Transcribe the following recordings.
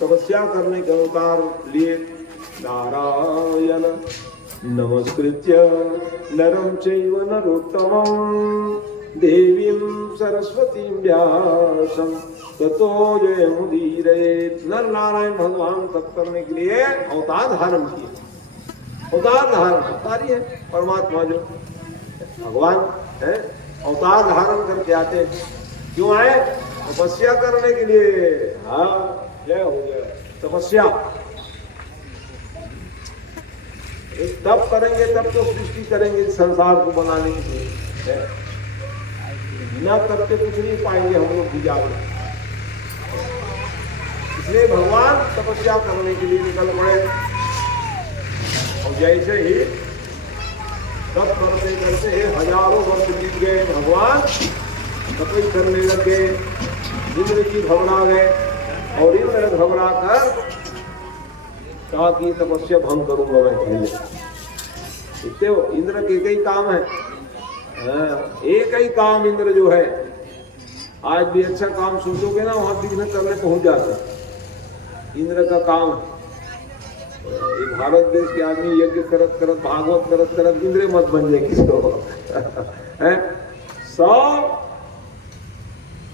तपस्या करने के अवतार लिए नारायण नमस्कृत्य नरं चैव नरोत्तमं देवीं सरस्वतीं व्यासं ततो जयमुदीरयेत्। नर नारायण भगवान तप करने के लिए अवतार धारण किए। अवतार धारण अवतारी है परमात्मा जो भगवान है, अवतार धारण करके आते हैं। क्यों आए? तपस्या करने के लिए। हाँ, जय हो गया। तपस्या तब करेंगे तब तो सृष्टि करेंगे संसार को बनाने के लिए। बिना तब के कुछ नहीं पाएंगे हम लोग बुझावे। इसलिए भगवान तपस्या करने के लिए निकल पड़े। और जैसे ही तप करते करते हजारों वर्ष बीत गए, भगवान तपस्या करने लग गए। इंद्र जी घबरा गए और इंद्र घबरा कर कहा कि तपस्या भंग करूंगा मैं पहले। देखते हो इंद्र के एक ही काम है। एक ही काम इंद्र जो है, आज भी अच्छा काम सोचोगे ना वहां विघ्न करने पहुंच जाता है। इंद्र का काम ये भारत देश के आदमी यज्ञ करत करत भागवत करत करत इंद्र मत बन जाए किसको। सब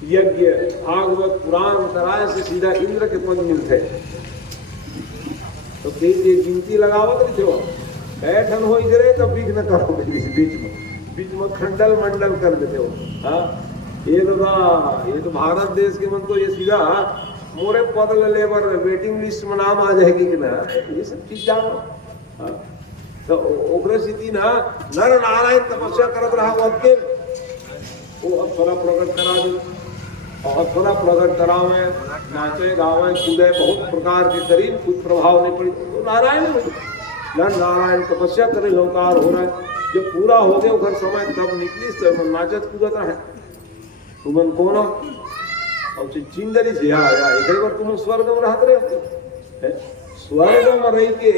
यज्ञ भागवत पुराण कराए से सीधा इंद्र के पद मिलते। तो गिनती लगावत नहीं हो, बैठन हो इधरे तब विघ्न करोगे बीच में खंडल मंडल कर देते हो। हाँ, ये तो भारत देश के मन तो ये सीधा मोरे पद लेबर वेटिंग लिस्ट में नाम आ जाएगी कि ना, ये सब चीज जानो। हाँ, तो ओकरे स्थिति ना नर नारायण तपस्या करत रहा वक्त वो अप्सरा प्रकट करा दी। और अप्सरा प्रकट करावे, नाचे गावे कूदे, बहुत प्रकार के करीब कुछ प्रभाव नहीं पड़ी। तो नारायण नर नारायण तपस्या करे अवतार हो रहा है। जब पूरा हो गया घर समय तब निकली तो नाचत कूदत है। तुमन कौन और चिंदरी से एक बार तुम स्वर्ग में रहते रहे, स्वर्ग में रह के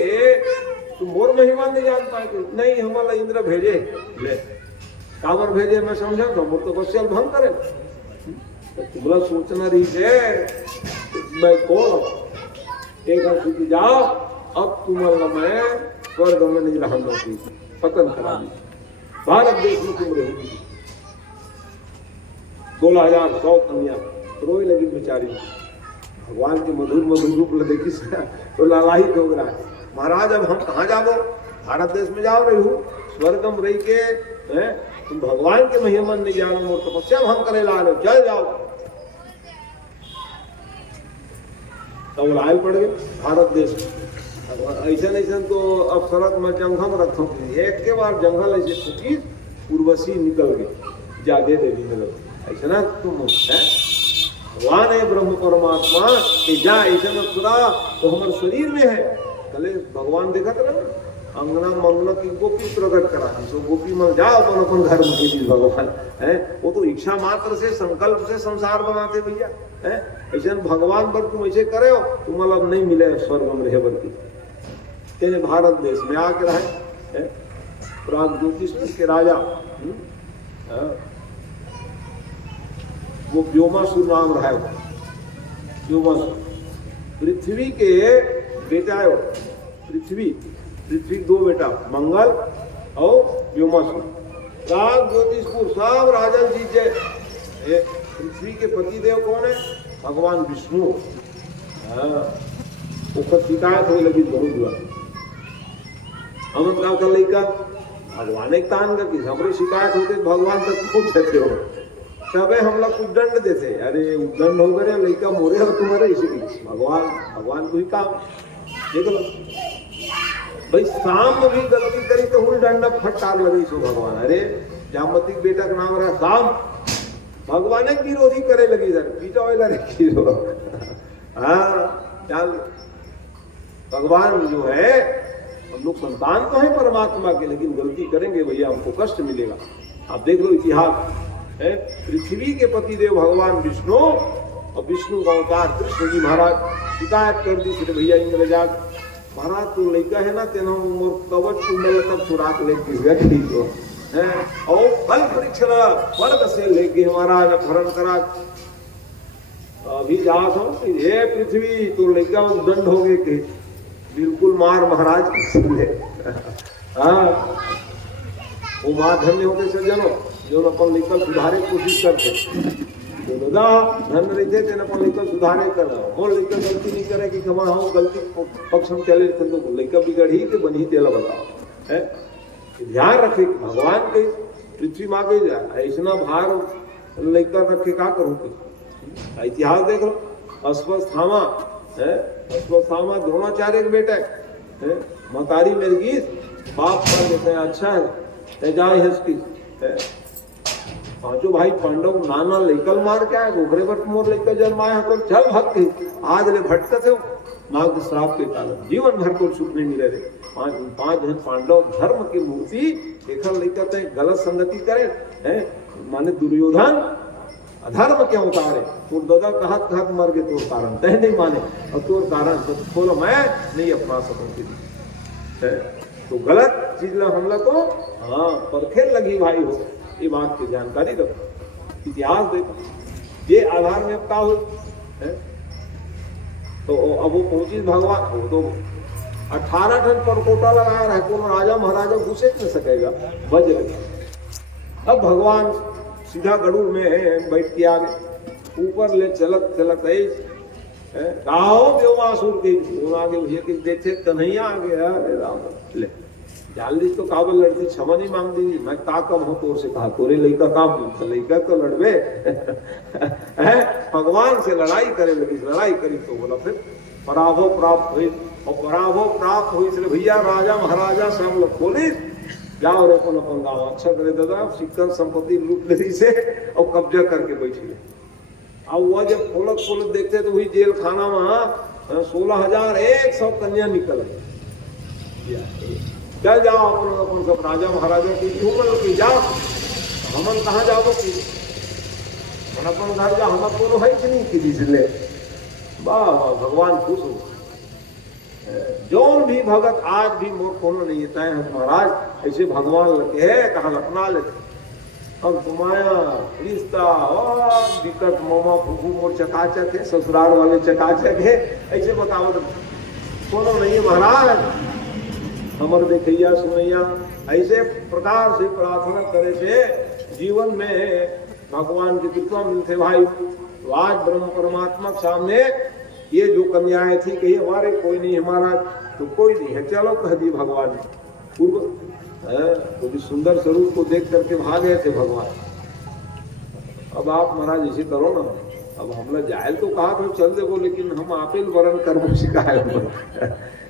तुम मोर महिमा नहीं जान पाए। नहीं, हमारा इंद्र भेजे ले काबर भेजे मैं समझा तो मोर तपस्या भंग करे। तुम्हारा सोचना रही है मैं कौन एक जाओ अब तुम्हारा मैं स्वर्ग में नहीं रहूंगा, पतन करा दी। भारत देश में तुम रहोगी 16,100 कन्या रोए लगी बेचारी। भगवान के मधुर मधुर रूप देखी तो लालायित हो रहा है। महाराज अब हम कहाँ जाओ? भारत देश में जाओ रही हूँ, स्वर्ग में रही के तुम भगवान के महिमा नहीं जानो, मोर तपस्या हम करे ला लो, चल जाओ। तब लाल पड़ गए भारत देश में। ऐसा ऐसा तो अब शरत में जंगल रखो, एक के बार जंगल ऐसे फूकी उर्वशी निकल गई ज्यादा देवी में। ऐसा ना तुम है भगवान है ब्रह्म परमात्मा कि जा ऐसा न पूरा तो हमारे शरीर में है। कल भगवान देखा था ना अंगना मंगना की गोपी प्रकट करा, तो गोपी मन जाओ अपन अपन घर में भगवान है। वो तो इच्छा मात्र से संकल्प से संसार बनाते भैया है। ऐसे भगवान पर तुम ऐसे करे हो तुम मतलब नहीं मिले स्वर्ग में रहे बल्कि तेरे भारत देश में आके रहे। प्राग ज्योतिषपुर के राजा वो व्योमासुर नाम रहा है। व्योमासुर पृथ्वी के बेटा है। पृथ्वी दो बेटा मंगल और व्योमासुर। प्राग ज्योतिषपुर सब राजन जीत गए। पृथ्वी के पति देव कौन है? भगवान विष्णु। उसका शिकायत हो लगी बहुत हुआ। हम क्या कर लेगा भगवान एक तान का कि हमरे शिकायत होते भगवान तक खुद कहते हो तबे हम लोग कुछ दंड देते। अरे दंड हो गए लड़का मोरे हो तुम्हारे इसी भगवान को ही काम देख लो भाई। शाम में भी गलती करी तो हुई दंड फटकार लगी सो भगवान। अरे जामतिक बेटा का नाम रहा शाम, भगवान एक विरोधी करे लगी इधर पीटा हुआ हाँ चल भगवान जो है हम लोग संतान तो है परमात्मा के, लेकिन गलती करेंगे भैया हमको कष्ट मिलेगा। आप देख लो इतिहास है। पृथ्वी के पतिदेव भगवान विष्णु और विष्णु का अवतार कृष्ण जी महाराज शिकायत कर दी फिर भैया इंद्रजाग महाराज तू लड़का है ना तेना मोर कवच कुंडल तब चुरा के लेके हो है और फल परीक्षण वर्ग से लेके महाराज अपहरण करा अभी जात हो हे पृथ्वी तो लड़का दंड हो गए के बिल्कुल मार महाराज हाँ वो माँ धन्य होते सज्जनों जो अपन निकल सुधारे कोशिश करते तो धन रहते तेन अपन निकल सुधारे कर और लड़का गलती नहीं करे कि कमा हाँ गलती पक्ष हम चले तो लड़का बिगड़ी के बनी तेला बताओ है ध्यान रखे भगवान के पृथ्वी माँ के ऐसा भार लड़का रखे का करूँ इतिहास देख लो अश्वत्थामा है अश्वत्थामा द्रोणाचार्य के बेटा है मतारी मेरी गीत बाप पर देते हैं अच्छा है जाए हस्ती है पांचों भाई पांडव नाना लेकल मार के आए गोखरे पर मोर लेकर जन्माया तो चल भक्ति आज ले भटकते हो माँ के श्राप के कारण जीवन भर को सुख नहीं मिले रे पांच जन पांडव धर्म की मूर्ति देखकर लेकर गलत संगति करे है माने दुर्योधन अधर्म क्या उतारे तोर दादा कहत मर गए तोर कारण तय नहीं माने और तोर कारण तो बोलो मैं नहीं अपना सकूंगी तो गलत चीज ला हमला तो हाँ परखेल लगी भाई हो ये बात की जानकारी रखो इतिहास देखो ये आधार में अब का हो तो अब वो पहुंची भगवान हो तो 18 टन परकोटा लगाया रहा कौन राजा महाराजा घुसे न सकेगा बज रहे अब भगवान सीधा गरुड़ में बैठ के आ गए ऊपर ले चलत चलत गाओ व्योमासुर के आगे भैया कि देखे कन्हैया आ गया अरे राम ले जल्दी तो काबल लड़ती क्षमा नहीं मांग दी मैं का कम हो तोर से कहा तोरे लड़का काम लड़का तो लड़बे भगवान से लड़ाई करे लगी लड़ाई करी तो बोला फिर पराभव प्राप्त हुई और पराभव प्राप्त हुई इसलिए भैया राजा महाराजा सब लोग बोले जाओ रे अपन अपन गाँव अच्छा करे दादा सिक्कर संपत्ति लूट ले से और कब्जा करके बैठी अब वह जब खोलत देखते तो वही जेल खाना में 16,100 कन्या निकल चल जाओ अपन अपन सब राजा महाराजा की उम्र की जाओ हमन कहाँ जाओ कि अपन घर जा हम कोनो है कि नहीं कि इसलिए वाह भगवान खुश हो जौन भी भगत आज भी मोर कोनो नहीं होता है महाराज ऐसे भगवान लगे है कहाँ अपना लेते अब तुम्हारा रिश्ता और दिक्कत मामा फूफू मोर चकाचक है ससुराल वाले चकाचक है ऐसे बताओ कोनो नहीं है महाराज हमर देखैया सुनैया ऐसे प्रकार से प्रार्थना करे से जीवन में भगवान की कृपा मिलते भाई तो आज ब्रह्म परमात्मा के सामने ये जो कन्याएं थी कही हमारे कोई नहीं हमारा तो कोई नहीं है चलो कह दी भगवान पूर्व तो भी सुंदर स्वरूप को देख करके भाग गए थे भगवान अब आप महाराज इसे करो ना अब हमला जायल तो कहा था चल देखो लेकिन हम आपे वरण कर्म सिखाए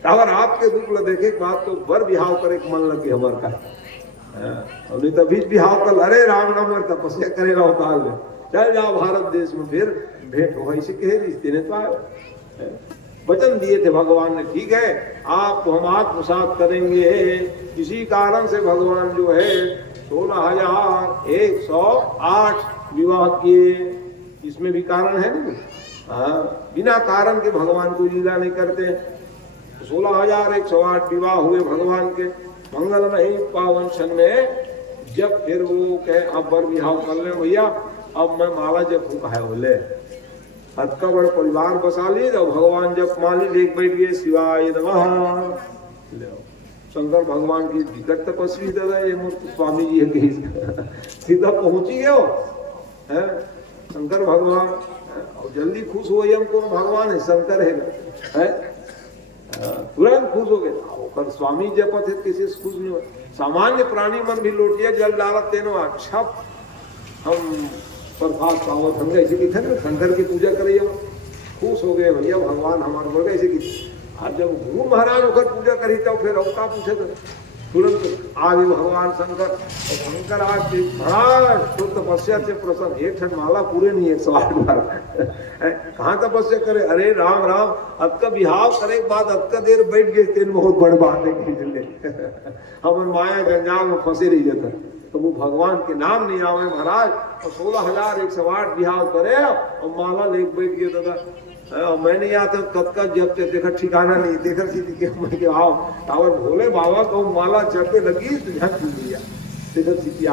अगर आपके रूप ला देखे बात तो बर बिहाव करे मन लगे हमार का नहीं तो बीच बिहाव कल अरे राम राम तपस्या करे रहो ताल में चल जाओ भारत देश में फिर भेंट हो ऐसे कहे रिश्ते ने तो आए वचन दिए थे भगवान ने ठीक है आपको हम आत्मसात करेंगे किसी कारण से भगवान जो है 16,108 विवाह किए इसमें भी कारण है ना बिना कारण के भगवान को लीला नहीं करते 16,108 विवाह हुए भगवान के मंगलमय पावन क्षण में जब फिर वो कहे अब बर विवाह कर ले भैया अब मैं माला जब फूका है बोले अतका बड़ परिवार बसा ली तो भगवान जब माली लेक बैठ गए शिवाय नमः शंकर भगवान की विकट तपस्वी दादा ये मूर्ति स्वामी जी है सीधा पहुंची गए है शंकर भगवान और जल्दी खुश हो हमको भगवान है शंकर है तुरंत खुश हो गए पर स्वामी जपत है किसी से खुश नहीं हो सामान्य प्राणी मन भी लोटिया जल डालत तेनो अच्छा हम प्रभात पावत हम ऐसे की थे शंकर की पूजा करिए खुश हो गए भैया भगवान हमारे वर्ग ऐसे की आज जब गुरु महाराज होकर पूजा करी तो फिर और का पूछे तो तुरंत आगे भगवान शंकर और शंकर आज महाराज तो तपस्या से प्रसन्न एक क्षण माला पूरे नहीं 108 बार कहाँ तपस्या करे अरे राम राम अब का बिहाव करे के बाद अब का देर बैठ गए तेन बहुत बड़ बात है हम माया गंजाल में फंसे रही जाता तो वो भगवान के नाम नहीं आवे महाराज और 16,108 बिहाव करे और माला लेके बैठ गए दादा मैं नहीं आता कब का जब तक देखा ठिकाना नहीं देखा सीधी के मैं के आओ और भोले बाबा को माला जपे लगी तो झट दिया देखा सीधी आ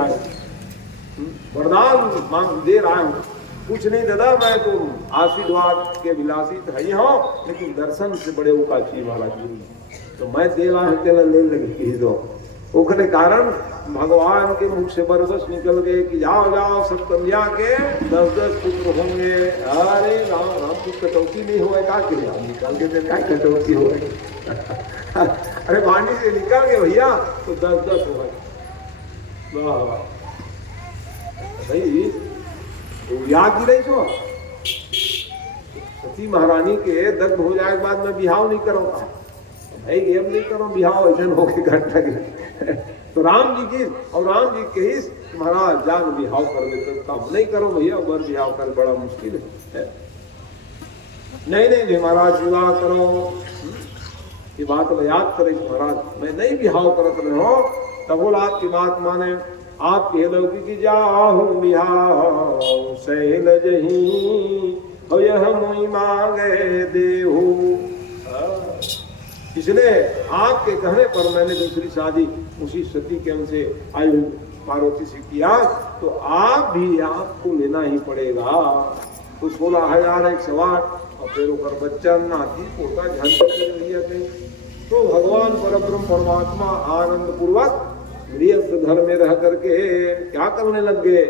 वरदान मांग दे रहा हूँ कुछ नहीं दादा, मैं तो आशीर्वाद के विलासी तो है ही हूँ, लेकिन दर्शन से बड़े उपाची महाराज जी, तो मैं देवा तेला ले लगी दो ओकरे कारण भगवान के मुख से बरबस निकल गए कि जाओ जाओ सब कन्या के 10-10 पुत्र होंगे। अरे राम राम, कुछ कटौती नहीं होगा क्या के निकाल के क्या कटौती हो अरे वाणी से निकल गए भैया तो 10-10 हो गए। वाह वाह भाई, तो याद ही नहीं छो सती महारानी के दर्द हो जाए के बाद मैं बिहाव नहीं करूँगा भाई, गेम नहीं करो बिहाव ऐसा हो के घटना के तो राम जी की और राम जी के ही महाराज जान बिहाव कर देते, काम नहीं करो भैया, बर बिहाव कर बड़ा मुश्किल है। नहीं नहीं नहीं महाराज विवाह करो, ये बात तो याद करे महाराज, मैं नहीं बिहाव करत रहे हो तब बोला आपकी बात माने, आप कह लो कि जाहु बिहाव सैल जही हो यह मुई मांगे देहु। इसलिए आपके कहने पर मैंने दूसरी शादी उसी सती के अंश से आयु पार्वती से किया, तो आप भी आपको लेना ही पड़ेगा। तो 16,108 और फिर ऊपर बच्चा नाती पोता झंझट। तो भगवान परब्रह्म परमात्मा आनंद पूर्वक गृहस्थ घर में रह करके क्या करने लग गए,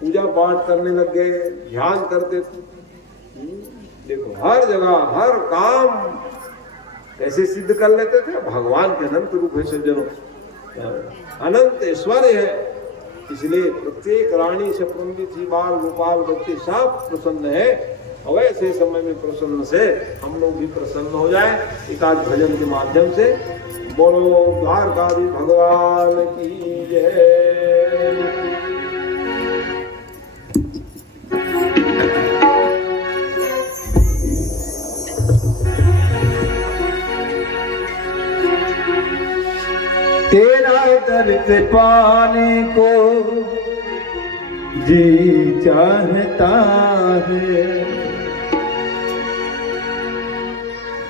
पूजा पाठ करने लग गए, ध्यान करते थे। देखो हर जगह हर काम कैसे सिद्ध कर लेते थे, भगवान के अनंत रूप है सज्जनों, अनंत ऐश्वर्य है। इसलिए प्रत्येक रानी से पंडित बाल गोपाल बच्चे सब प्रसन्न है, और ऐसे समय में प्रसन्न से हम लोग भी प्रसन्न हो जाए एकाध भजन के माध्यम से। बोलो द्वारकाधीश भगवान की जय। तेरा दर्द पाने को जी चाहता है,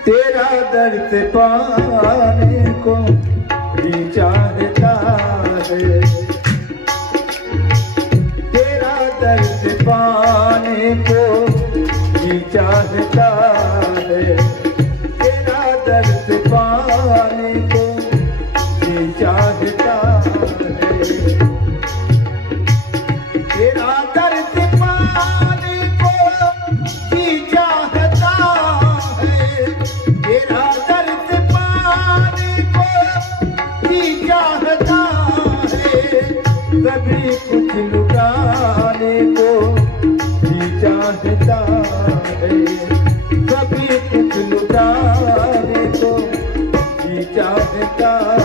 तेरा दर्द पाने को जी चाहता है, तेरा दर्द पाने को जी चाहता है, तेरा दर्द पाने को चाहता है, तेरा दर्द पाने को जी चाहता है, तेरा दर्द पाने को जी चाहता है, सभी कुछ लुटाने को जी चाहता है, सभी कुछ लुटाने को जी चाहता है।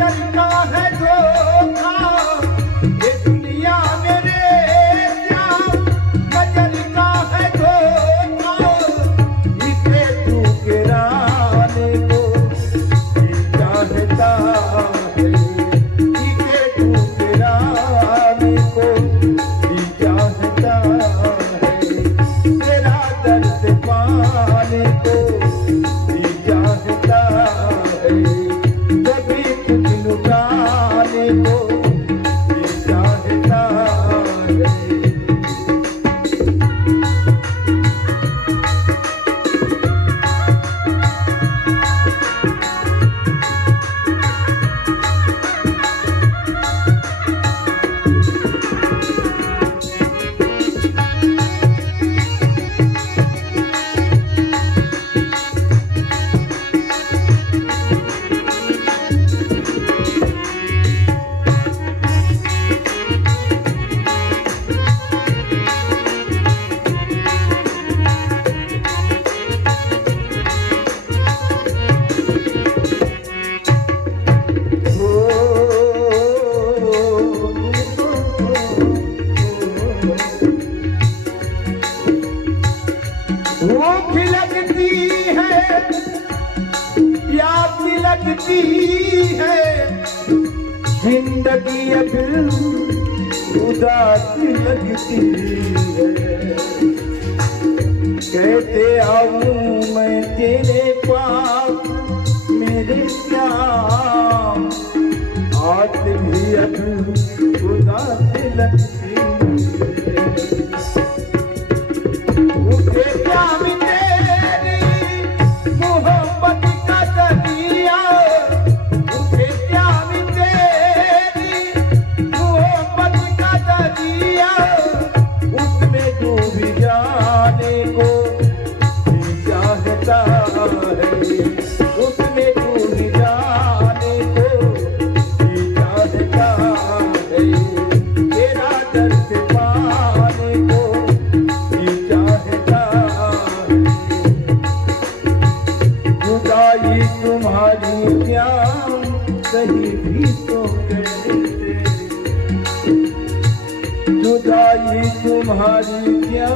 नजर का है धोखा, ये दुनिया मेरे श्याम नजर का है धोखा, इसे तू गिराने को ये चाहता है, इसे तू गिराने को ये चाहता है, तेरा दर्द पाने को ये चाहता है, कभी कुछ लुटाने को ये चाहता है। भूख लगती है, प्यास लगती है, जिंदगी अब उदास लगती है, कहते आऊं मैं तेरे पास मेरे श्याम, आज भी अब उदास लगती है। उठे श्याम तेरी मोहब्बत का दरिया, उठे श्याम तेरी मोहब्बत का दरिया, उसमें डूब जाने को ये चाहता है, उसमें डूब जाने को ये चाहता है, तेरा दर्द पाने को ये चाहता है। जुदाई तुम्हारी क्या कहीं भी तो कहते, जुदाई तुम्हारी क्या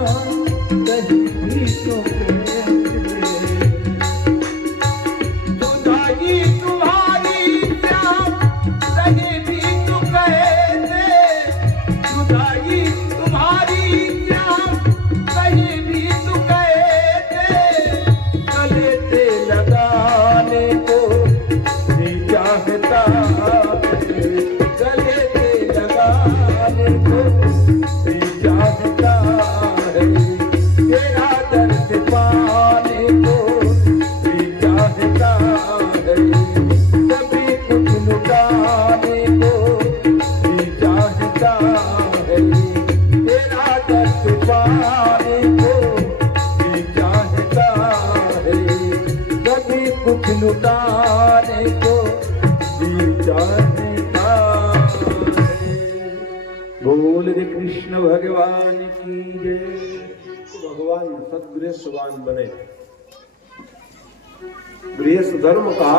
कहीं भी तो कहते, जुदाई तुम्हारी क्या कहीं भी तो कहते, जुदाई तुम्हारी क्या कहीं भी तो कहते, गले से लगाने को ये चाहता है, गले से लगाने को ये चाहता है, तेरा दर्द पाने को ये चाहता है, कभी कुछ लुटाने को ये चाहता है, तेरा दर्द पाने को ये चाहता है, कभी कुछ लुटाने को ये चाहता है। बोल रे कृष्ण भगवान की जय। भगवान सद्गृहस्थवान बने। गृहस्थ धर्म का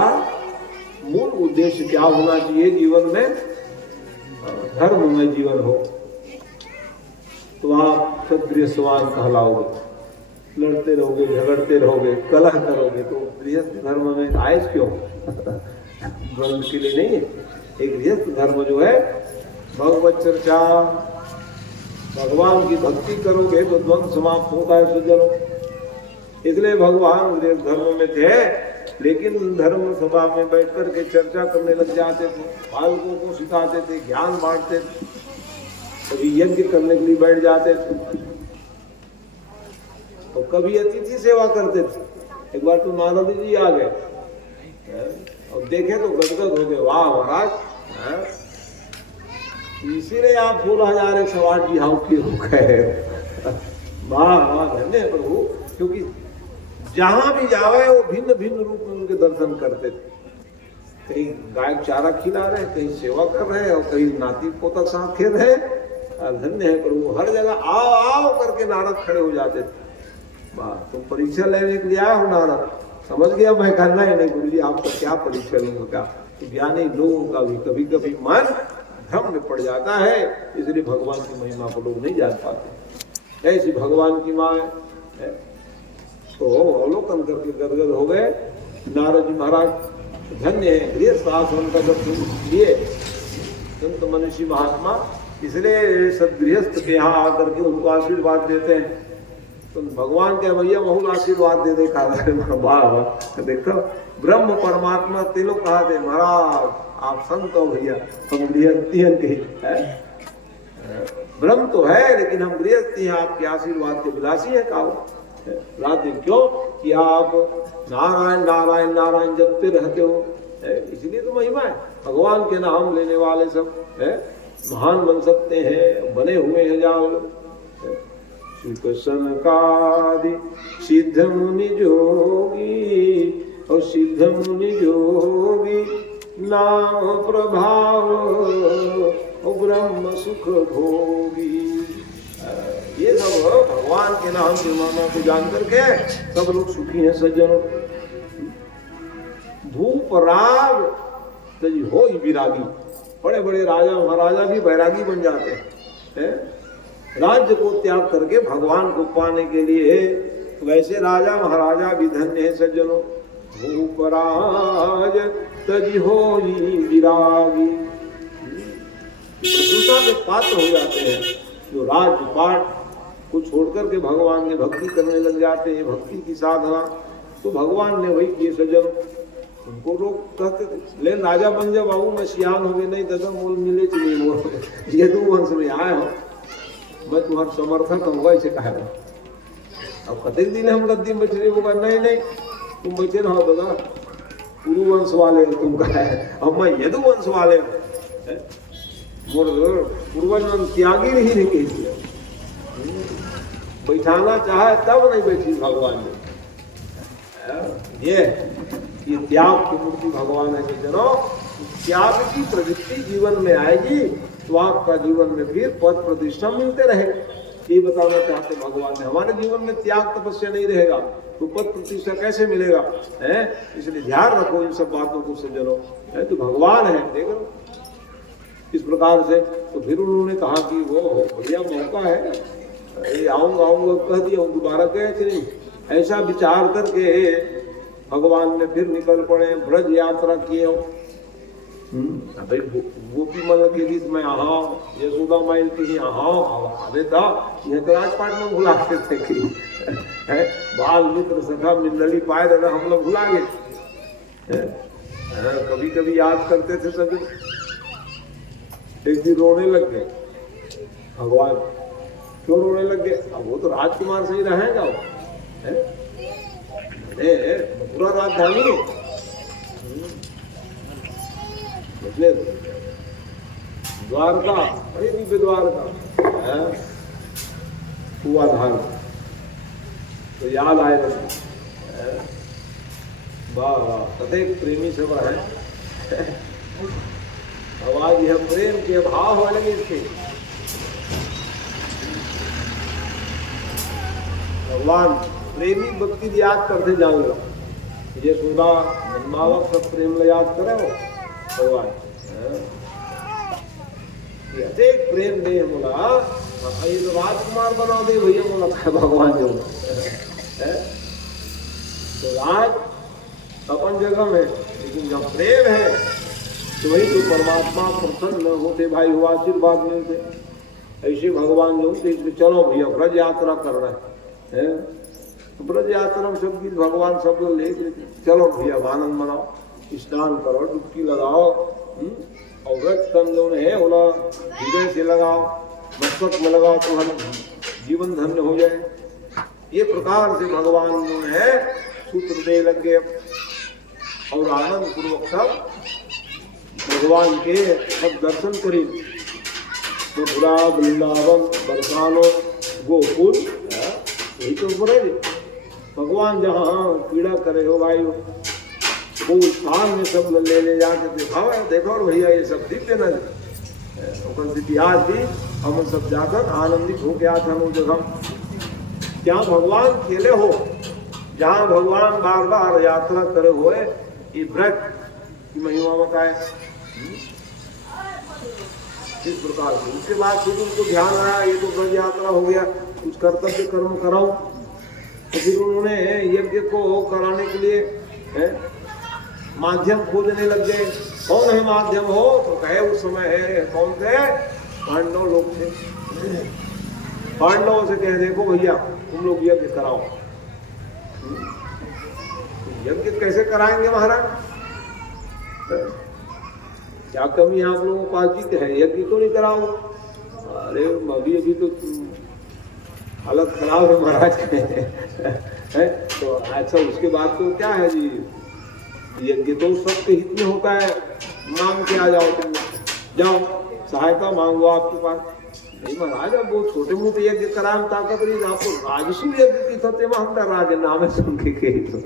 मूल उद्देश्य क्या होना चाहिए जीवन में? धर्म में जीवन हो तो आप सद्गृहस्थवान कहलाओगे। लड़ते रहोगे, झगड़ते रहोगे, कलह करोगे तो गृहस्थ धर्म में आए क्यों? द्वंद के लिए नहीं। एक गृहस्थ धर्म जो है भगवत चर्चा, भगवान की भक्ति करोगे तो द्वंद समाप्त होता है सज्जनों। इसलिए भगवान गृहस्थ धर्म में थे, लेकिन धर्म सभा में बैठ कर के चर्चा करने लग जाते थे, बालकों को सिखाते थे, ज्ञान बांटते थे, कभी यज्ञ करने के लिए बैठ जाते थे, तो कभी अतिथि सेवा करते थे। एक बार तो नारद जी आ गए और देखे तो गदगद हो गए, वाह महाराज, इसीलिए आप 16,108 जी हाउ की हो गए। वाह वाह, धन्य है प्रभु, क्योंकि जहां भी जावे वो भिन्न भिन्न रूप में उनके दर्शन करते थे। कहीं गाय चारा खिला रहे, कहीं सेवा कर रहे और कहीं नाती पोता साथ खेल रहे। धन्य है प्रभु, हर जगह आओ आओ करके नारद खड़े हो जाते थे। वाह, तुम परीक्षा लेने के लिए आए हो नारद? समझ गया मैं करना है नहीं गुरु जी, आपको क्या परीक्षा लूंगा, क्या तो ज्ञानी लोगों का भी कभी कभी मन भ्रम में पड़ जाता है, इसलिए भगवान की महिमा को लोग नहीं जान पाते। ऐसी भगवान की माँ है। तो अवलोकन करके गदगद हो गए। नारद जी महाराज धन्य है, गृहस्थ आश्रम का जब लिए संत मनुष्य महात्मा, इसलिए सदगृहस्थ के यहाँ आकर के उनको आशीर्वाद देते हैं। तो भगवान के भैया बहुत आशीर्वाद दे दे वाह देखो ब्रह्म परमात्मा तेलो कहा थे महाराज आप संत हो भैया, हम गृहस्थी के ब्रह्म तो है लेकिन हम गृहस्थी हैं, आपके आशीर्वाद के विलासी है कहा रात दिन क्यों कि आप नारायण नारायण नारायण जपते रहते हो, इसलिए तो महिमा है। भगवान के नाम लेने वाले सब है महान बन सकते हैं, बने हुए हैं जान लोग। सुख सनकादि सिद्ध मुनि जोगी और सिद्ध मुनि जोगी नाम प्रभाव और ब्रह्म सुख भोगी। ये सब भगवान के नाम के महिमा को जान करके सब लोग सुखी हैं सज्जनों। धूप राग तजी हो ही विरागी, बड़े बड़े राजा महाराजा भी बैरागी बन जाते हैं। राज्य को त्याग करके भगवान को पाने के लिए, वैसे राजा महाराजा भी धन्य है सज्जनों। धूप राज तजी हो ही विरागी, प्रशंसा के पात्र हो जाते हैं जो राज्य पाठ को छोड़कर के भगवान की भक्ति करने लग जाते हैं। भक्ति की साधना तो भगवान ने वही किए सज्जन। उनको लोग कहते थे ले राजा बन जा बाबू, मैं सियान हो गए नहीं दादा मोल मिले चलिए मोल ये दो वंश में आए हो, मैं तुम्हारा समर्थक हूँ ऐसे कहा। अब कतेक दिन हम गद्दी में बैठे होगा, नहीं नहीं तुम बैठे रहो दादा, पुरुवंश वाले हो तुम कहा है, अब मैं यदु वंश वाले हो। पूर्वज त्यागी नहीं कही, बैठाना चाहे तब नहीं बैठी भगवान ने। ये त्याग की मूर्ति भगवान है कि जनो त्याग की प्रवृत्ति जीवन में आएगी तो आपका जीवन में फिर पद प्रतिष्ठा मिलते रहे। ये बताना चाहते भगवान ने, हमारे जीवन में त्याग तपस्या नहीं रहेगा तो पद प्रतिष्ठा कैसे मिलेगा है। इसलिए ध्यान रखो इन सब बातों को सज्जनों, है तो भगवान है देख लो इस प्रकार से। तो फिर उन्होंने कहा कि वो बढ़िया मौका है, ये आऊंगा कह दिया दोबारा कहे कि नहीं, ऐसा विचार करके भगवान ने फिर निकल पड़े, ब्रज यात्रा किए। भाई गोपी मल के गीत में आहा यशोदा माइल की आहा था यह तो राजपाट में भुलाते थे कि बाल मित्र सखा मिंडली पाए दादा हम लोग भुला गए। कभी कभी याद करते थे सभी, एक दिन रोने लग गए भगवान। क्यों रोने लग गए? अब वो तो राजकुमार से ही रहेगा वो, मथुरा राजधानी द्वारका, बड़ी दिव्य द्वारका हुआ धान तो याद आए वाह वाह प्रत्येक प्रेमी सब है। आवाज यह प्रेम के भाव हो लगे इसके। भगवान प्रेमी भक्ति याद करते जान लो, ये सुधा मनमावक सब प्रेम ले याद करे हो भगवान अधिक प्रेम दे बोला। ये तो राजकुमार बना दे भैया बोला भगवान जो तो राज अपन जगह में, लेकिन जब प्रेम है तो वही तो परमात्मा प्रसन्न होते भाई हुआ आशीर्वाद मिलते। ऐसे भगवान जो इसमें चलो भैया ब्रज यात्रा कर रहे हैं, तो ब्रज यात्रा में सब भगवान सब लोग ले चलो भैया आनंद मनाओ, स्नान करो, डुबकी लगाओ और व्रत तन जो है बोला हृदय से लगाओ, मस्तक में लगाओ तो हम जीवन धन्य हो जाए। ये प्रकार से भगवान जो है सूत्र दे लग गए और आनंद पूर्वक सब भगवान के सब दर्शन करें। मथुरा वृंदावन बरसानो गोकुल यही तो बोले भगवान जहाँ पीड़ा करे हो भाई वो स्थान में सब ले जाके दिखाओ देखो भैया ये सब दिव्य नगर इतिहास भी हम सब जाकर आनंदित हो गया था वो जगह। क्या भगवान खेले हो, जहाँ भगवान बार बार यात्रा करे हुए ये ब्रज की महिमा बताए। इस प्रकार से उसके बाद फिर उनको ध्यान आया ये तो ब्रज यात्रा हो गया, कुछ कर्तव्य कर्म कराओ। तो फिर उन्होंने यज्ञ को कराने के लिए माध्यम खोजने लग गए। कौन है माध्यम हो तो कहे उस समय है कौन थे, पांडव लोग थे। पांडवों से कहे देखो भैया तुम लोग यज्ञ कराओ। यज्ञ कैसे कराएंगे महाराज, क्या कमी आप लोगों के पास जीत है, यज्ञ तो नहीं कराओ। अरे अभी अभी तो हालत खराब है महाराज है तो अच्छा उसके बाद तो क्या है जी, यज्ञ तो सबके हित में होता है, मांग के आ जाओ, तुम जाओ सहायता मांगो आपके पास। नहीं महाराज अब वो छोटे मोटे यज्ञ कराए ताकत नहीं, आपको राजसू यज्ञ की सत्य में हम राज नाम सुन के तो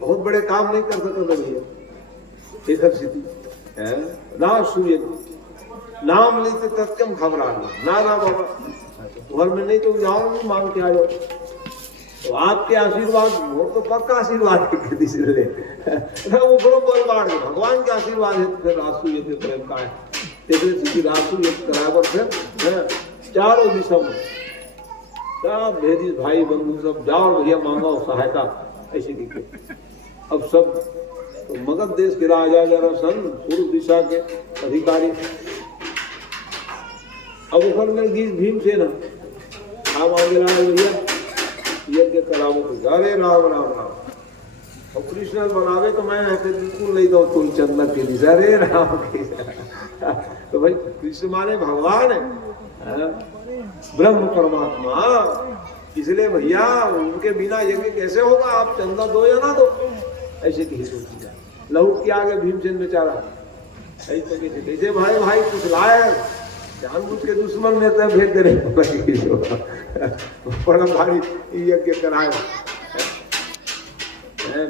बहुत बड़े काम नहीं कर सकते भैया। एक स्थिति राजसू यज्ञ नाम लेते तत्कम घबरा ना ना बाबा घर में नहीं तो जाओ नहीं मांग के आ जाओ। तो आपके आशीर्वाद वो तो पक्का आशीर्वाद है किसी ले वो बड़ो बलवान है भगवान के आशीर्वाद है। फिर राजसू यज्ञ प्रेम का है राजसू यज्ञ करावर फिर चारों दिशा में सब भेदी भाई बंधु सब जाओ भैया मांगो सहायता ऐसे दिखे। अब सब तो मगध देश के राजा जरासन पूर्व दिशा के अधिकारी अब उखड़ में गीत भीम से ना आप आगे भैया यज्ञ कराओ तो अरे राम राम राम। और कृष्ण बनावे तो मैं बिल्कुल नहीं दो तुम चंदन के लिए अरे राम के तो भाई कृष्ण माने भगवान है ब्रह्म परमात्मा, इसलिए भैया उनके बिना यज्ञ कैसे होगा, आप चंदा दो या ना दो ऐसे कही सोची जाए। लौट के आगे भीमसेन बेचारा ऐसे कैसे भाई भाई कुछ लाए जानबूझ के दुश्मन ने तब भेज दे रहे बड़ा भारी यज्ञ कराए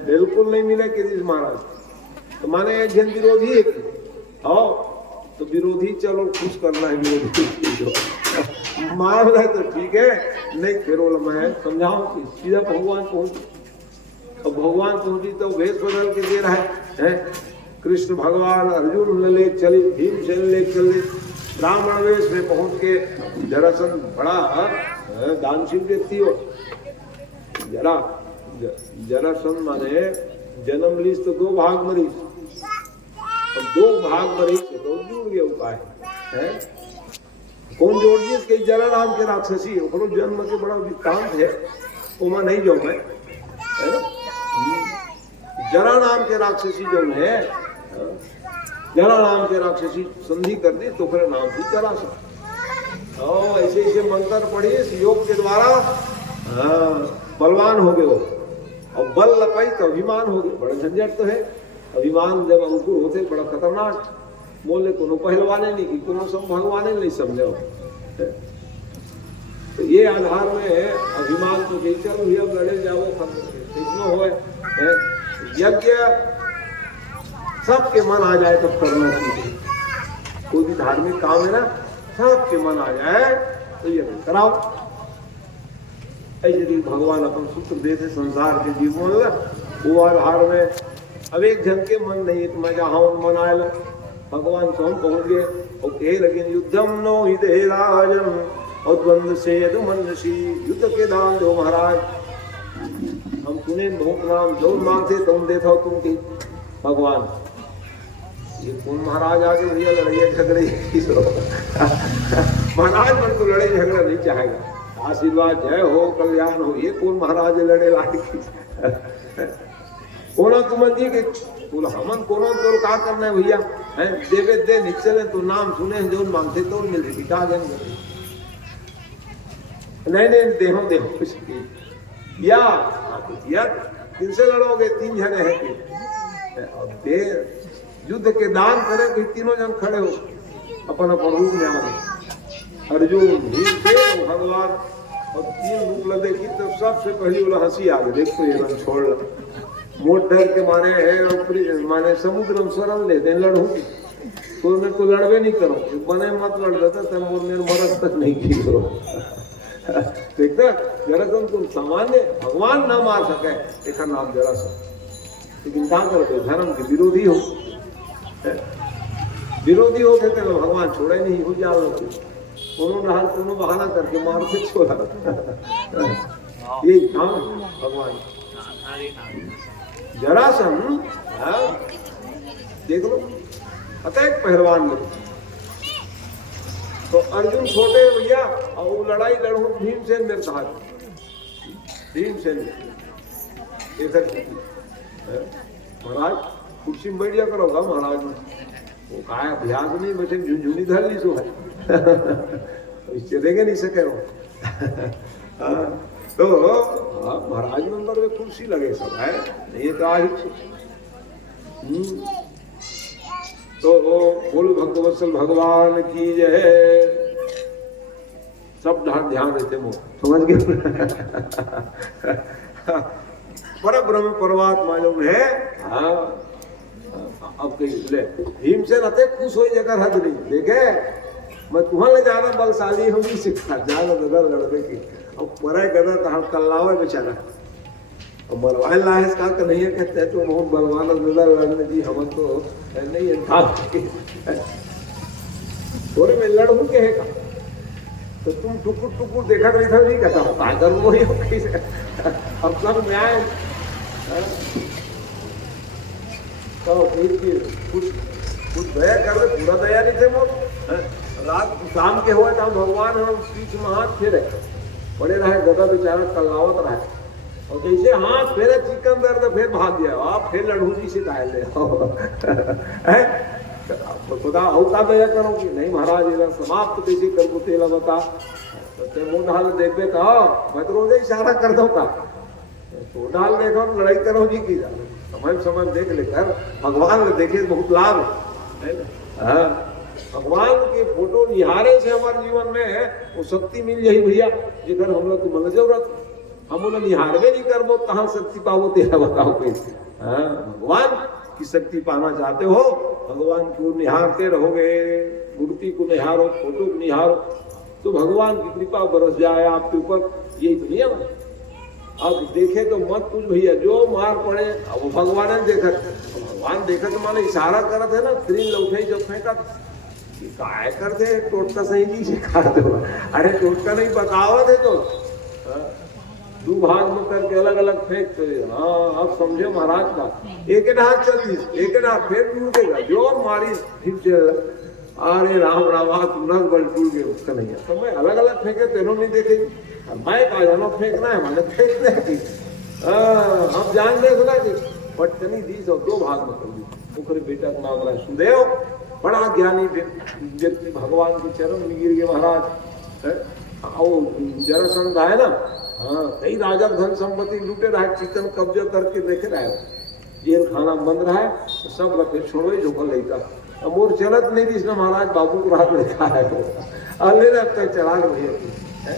बिल्कुल नहीं मिले किसी महाराज। तो माने एक जन विरोधी आओ तो विरोधी चलो खुश करना है विरोधी मार रहे तो ठीक है नहीं फिर मैं समझाऊं कि सीधा भगवान पहुंची। अब भगवान पहुंची तो वेश बदल के दे रहा है कृष्ण भगवान अर्जुन ले चले भीमसेन ले चले ब्राह्मण वेश में पहुंच के जरासंध बड़ा दानशील व्यक्ति हो जरासंध माने जन्म लीस तो 2 भाग मरीज और 2 भाग मरीज तो जुड़ गया उपाय है। कौन जोड़ दिए कई जरा नाम के राक्षसी है जन्म के बड़ा वृत्तांत है वो मैं नहीं जाऊँ मैं है ना। जरा नाम के राक्षसी जो है जरा नाम के राक्षसी संधि कर दी तो फिर नाम थी जरासंध। ऐसे ऐसे मंत्र पढ़ी इस योग के द्वारा बलवान हो गए हो और बल लपाई तो अभिमान हो गए। बड़ा झंझट तो है अभिमान जब अंकुर होते बड़ा खतरनाक बोले कोनो पहलवाने नहीं की कोनो सब भगवाने नहीं समझे। तो ये आधार में है अभिमान तो चलो भैया लड़े जाओ इसमें हो यज्ञ सबके मन आ जाए तब करना चाहिए। कोई भी धार्मिक काम है ना सबके मन आ जाए तो यज्ञ कराओ। ऐसे भगवान अपन सूत्र देते संसार के जीवों वो आधार में अब एक जन के मन नहीं तो मैं जहाँ मन आए लो भगवान स्वयं पहुंच गए और कहे लगे युद्धम नो हिदे राजन और द्वंद से मनुष्य युद्ध के दान दो महाराज हम सुने बहुत नाम जो मांगते तुम देता तुम की भगवान ये कौन महाराज आगे भैया लड़ाई झगड़े महाराज पर तो लड़ाई झगड़ा नहीं चाहेगा आशीर्वाद जय हो कल्याण हो ये कौन महाराज लड़े लाठी कोना तुम जी के बोला हमन कोनो तो का करना है भैया है देवे दे निचले तो नाम सुने जो मांगते तो मिल रही का जन नहीं देहो कुछ या किनसे लड़ोगे 3 जने हैं अब दे युद्ध के दान करे कि तीनों जन खड़े हो अपन अपन रूप में आ अर्जुन भीमसेन भगवान और 3 रूप लगे की तो सबसे पहली बोला हंसी आ गई देखो ये रंग छोड़ ला मोट डर के मारे है माने समुद्र में सरल ले दे लड़ू तो मैं तो लड़वे नहीं करो बने मत लड़ देता तब मेरे मरद तक नहीं की करो देखता जरासंध तुम सामान्य भगवान ना मार सके एक नाम जरासंध लेकिन क्या करते धर्म के विरोधी हो विरोधी होते थे तो भगवान छोड़े नहीं हो जाओ उन्होंने बहाना करके मार के छोड़ा ये काम भगवान जरासंध देख लो अतः पहलवान लोग तो अर्जुन छोटे भैया और वो लड़ाई लड़ू भीमसेन मेरे साथ भीमसेन इधर महाराज कुर्सी में बैठ जा करोगा महाराज वो कहा अभ्यास नहीं बैठे झुंझुनी धर ली सो है चलेंगे नहीं सके वो तो महाराज नंबर में कुर्सी लगे सब है ये तो आज तो बोल भक्तवत्सल भगवान की जय सब ध्यान देते वो समझ गए पर ब्रह्म परमात्मा जो है हाँ अब कहीं ले भीमसेन अते खुश हो जगह हद नहीं देखे मैं तुम्हारे ले जाना बलशाली हूँ नहीं सिखा जाना गदर लड़के की अब परे गदर तो हम कल्लावे बेचारा मरवाए लायस का कन्हैया कहते हैं तो बहुत बलवान नजर लड़ने जी हम तो नहीं है थोड़े में लड़ू के है का तो तुम टुकुर टुकुर देखा कहीं था नहीं कहता तागर वो ही कैसे अब सब में आए तो फिर कुछ दया कर रहे पूरा दया नहीं थे वो रात शाम के हुए तो भगवान हम बीच में हाथ फेरे पड़े रहे गदा बेचारा कल्लावत रहे और जैसे हाथ फेरे चिकन दर्द फिर भाग गया आप फिर लड़ू जी से कहा ले खुदा औका दया करोगी नहीं महाराज इधर समाप्त कैसे कर को तेला बता तो मुंह ढाल देखे तो मैं तो रोज इशारा कर दो का तो ढाल देखो लड़ाई करो जी की समय देख लेकर भगवान ने देखे बहुत लाभ है भगवान के फोटो निहारे से हमारे जीवन में वो शक्ति मिल जाए भैया जिधर हम लोग तो मन जरूरत हम उन्हें निहारवे नहीं करबो कहाँ शक्ति पाओ तेरा बताओ कैसे भगवान की शक्ति पाना चाहते हो भगवान को निहारते रहोगे मूर्ति को निहारो फोटो को निहारो तो भगवान की कृपा बरस जाए आपके ऊपर यही तो नियम है अब देखे तो मत कुछ भैया जो मार पड़े अब भगवान ने देखा भगवान देखा तो माने इशारा करते है ना तीन लौटे जब फेंका काय करते टोटका सही नहीं सिखा दो अरे टोटका नहीं बतावत है तो दो भाग में करके अलग अलग फेंकते हाँ अब समझे महाराज का एक हाथ चलती एक हाथ फिर टूटेगा जो मारी फिर से अरे राम रामा तुरंत बल टूट गए उसका नहीं है तो मैं अलग अलग फेंके तेनों नहीं देखेगी मैं कहा जानो फेंकना है मैंने फेंकना है कि हम जान रहे सुना कि पटकनी दी सौ दो भाग में कर दी मुखर बेटा का नाम रहा सुदेव बड़ा ज्ञानी व्यक्ति भगवान के चरण में गिर गए महाराज जरासंध है ना हाँ कई राजा धन संपत्ति लूटे रहा है चिकन कब्जा करके देखे रहा है जेल खाना बंद रहा है तो सब रखे छोड़ो जो लेता अब मोर चलत नहीं थी इसने महाराज बाबू को रात लिखा है अल्ले अब तक चला भैया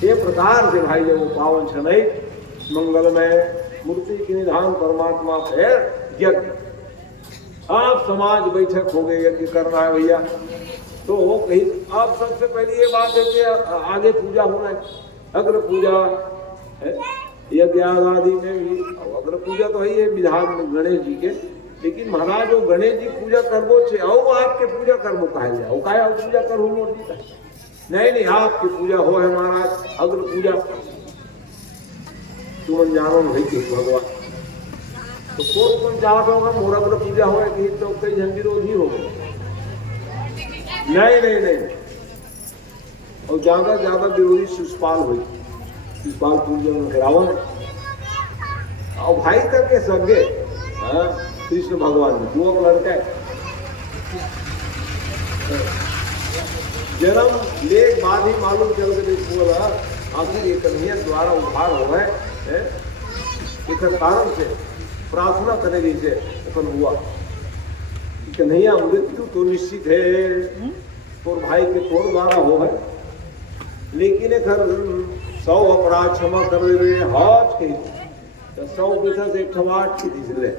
ये प्रकार से भाई वो पावन छनई मंगलमय मूर्ति के निधान परमात्मा फिर यज्ञ आप समाज बैठक हो गए यज्ञ करना है भैया तो कहीं आप सबसे पहले ये बात है कि आगे पूजा होना है अग्र पूजा है यज्ञ आदि में भी अग्र पूजा तो है ये विधान गणेश जी के लेकिन महाराज वो गणेश जी पूजा करबो छे आओ आपके पूजा करबो कहा जाओ काहे आप पूजा करो मोर जी का नहीं आपकी पूजा हो है महाराज अग्र पूजा तुम जानो नहीं कि भगवान तो कौन चाहता होगा मोर अग्र पूजा हो कि तो कई जन विरोधी हो नहीं और ज्यादा विरोधी शिषपाल हुई शिषपाल पूजा में गिरावन और भाई तक के सगे कृष्ण भगवान में दो लड़का है जन्म ले बाद ही मालूम चल गए बोला आखिर ये कन्हैया द्वारा उद्धार हो गए एक कारण से प्रार्थना करने से हुआ कन्हैया मृत्यु तो निश्चित है और भाई के तोड़ द्वारा हो है लेकिन एक 100 अपराध क्षमा कर दे हाथ के 100 पैसा से 108 की दिसले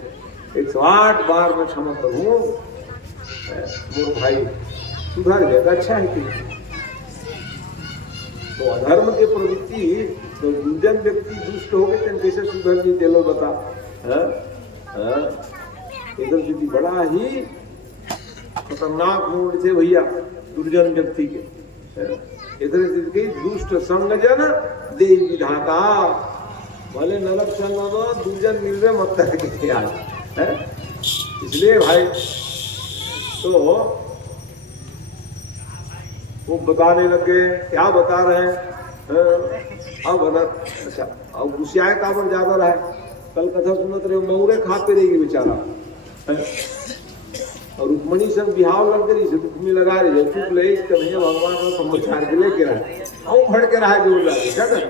108 बार मैं क्षमा करूं मोर भाई सुधर गया अच्छा है कि तो अधर्म के प्रवृत्ति तो दुर्जन व्यक्ति दुष्ट हो गए कैसे सुधर नहीं दिलो बता इधर दीदी बड़ा ही खतरनाक मूड थे भैया दुर्जन व्यक्ति के। इतने की दुष्ट संगजन देव विधाता, भले नरक संग दुर्जन मिल रहे मत करके आज है। इसलिए भाई तो वो बताने लगे, क्या बता रहे हैं अब अच्छा अब गुस्साए काबर ज्यादा रहा है। कल कथा सुनत रहे मऊरे खाते रहेगी बेचारा और रुक्मणी सब बिहाव लग रही से रुक्मी लगा रही है चुप ले कन्हैया भगवान का समाचार के लेके रहा और भड़ के रहा जोर लगे क्या कर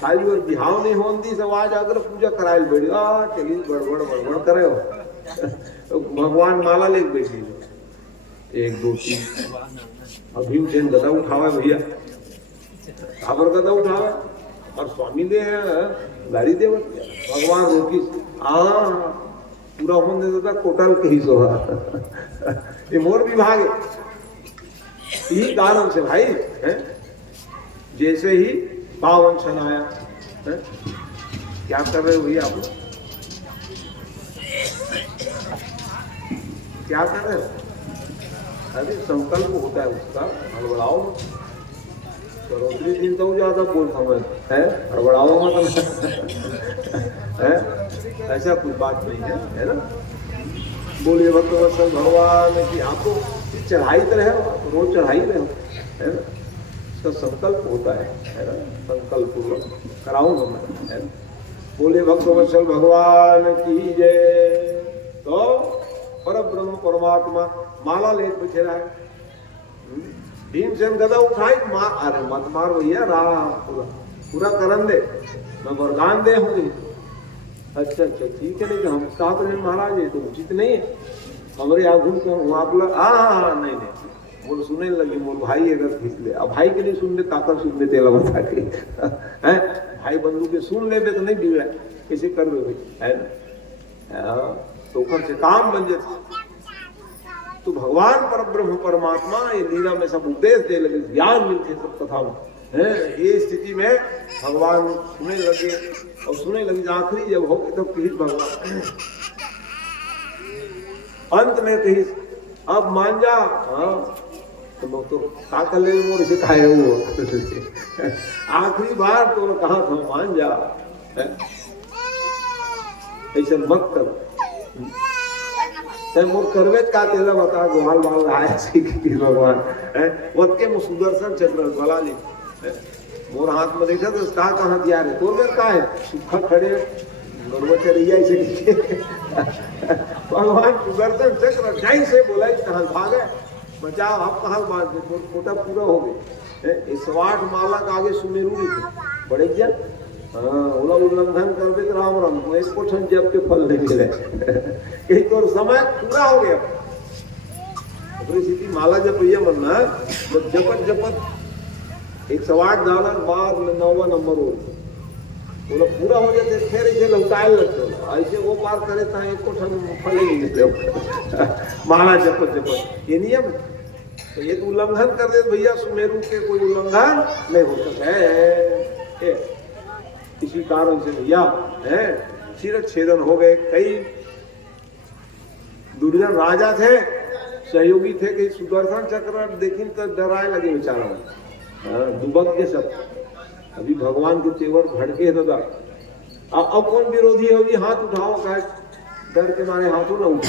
खाली और बिहाव नहीं होन दी सब आज अगर पूजा कराए बैठी चली बड़बड़ बड़बड़ करे हो तो भगवान माला लेके बैठी 1 2 3 अब भीमसेन गदा उठावा भैया खबर गदा उठावा और स्वामी ने गाड़ी दे भगवान रोकी पूरा होने देता कोटल के ही सोहा ये मोर विभाग है। यही कारण से भाई है जैसे ही पावन क्षण आया है? क्या कर रहे हो भैया आप क्या कर रहे हो? अरे संकल्प होता है उसका हड़बड़ाओ चौधरी दिन तो ज्यादा बोल समझ है हड़बड़ाओ मत है ऐसा कुछ बात नहीं है ना। बोलिए भक्तवत्सल भगवान की आपको चढ़ाई तो रहे हो रोज चढ़ाई रहे हो है ना। इसका संकल्प होता है ना संकल्प पूर्वक कराऊं मैं है ना। बोलिए भक्तवत्सल भगवान की जय। तो परब्रह्म परमात्मा माला ले बैठे रहा है। भीमसेन गदा उठाई मार अरे मत मार भैया राम पूरा करन दे मैं वरदान दे होंगे। अच्छा अच्छा ठीक है नहीं तो हम साथ रहे महाराज ये तो उचित नहीं है हमारे यहाँ घूम कर आप लोग हाँ नहीं बोल सुनने लगी बोल भाई अगर खींच ले अब भाई के लिए सुन ले ताकर सुन ले तेला बता के है भाई बंधु के सुन ले तो नहीं बिगड़ा कैसे कर लो है ना तो से काम बन जाता। तो भगवान परब्रह्म परमात्मा ये लीला में सब उपदेश दे लगे ज्ञान मिलते सब कथा में है। ये स्थिति में भगवान सुनने लगे और सुनने लगे आखिरी जब हो गए तब कही भगवान अंत में कही अब मान जा हाँ तो लोग तो का कर ले मोर से खाए वो आखिरी बार तो कहा था मान जा ऐसा मत कर मोर करवे का तेला बता गोहाल बाल रहा है भगवान है वत के सुदर्शन चक्र वाला जी मोर हाथ में देखा तो का कहाँ दिया रे तो मेरे का है सूखा खड़े चरिया ऐसे भगवान सुदर्शन चक्र जाई से बोला कहाँ भागे बचाओ आप कहाँ बात कोटा पूरा हो गए 108 माला का आगे सुमेरु लिखे बड़े जन ओला उल्लंघन करबे तो राम राम को एक कोठन जब के फल नहीं मिले कहीं तो समय पूरा हो गया अपनी स्थिति माला जब ये मनना जपत जपत 108 डालर बाद में 9वां नंबर हो बोला पूरा हो जाते फिर इसे लौटाए लगते ऐसे वो पार करे था एक कोठन फल नहीं मिलते माला जपत जपत ये नियम तो ये तो उल्लंघन कर दे भैया सुमेरु के कोई उल्लंघन नहीं हो सकता है। इसी कारण से भैया है सिर छेदन हो गए। कई दुर्जन राजा थे सहयोगी थे कई सुदर्शन चक्र देखी तो डराए लगे बेचारा दुबक के सब अभी भगवान के तेवर भड़के दादा अब कौन विरोधी होगी हाथ उठाओ कहे डर के मारे हाथों ना उठा